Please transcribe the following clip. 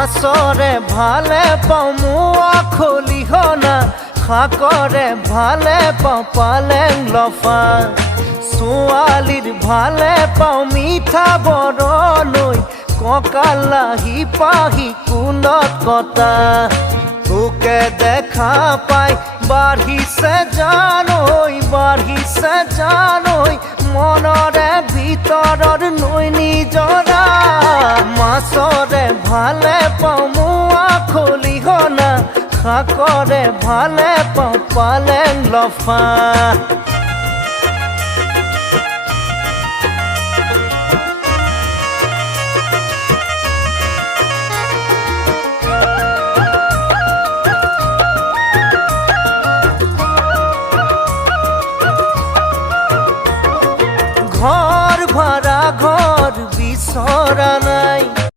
মাছরে ভালে পাওঁ মোৱা খলিহনা শাকরে ভালে পাওঁ পালেং লফা ছোৱালীৰ ভালে পাওঁ মিঠা বৰণৈ কঁকালাহি পাহি কুলত কটা তোকে দেখা পাই বাঢ়িছে জানৈ মনৰে ভিতৰৰ নৈ নিজৰা মাছৰে ভালে পাওঁ মোৱা খলিহনা শাকৰে ভালে পাওঁ পালেং লফা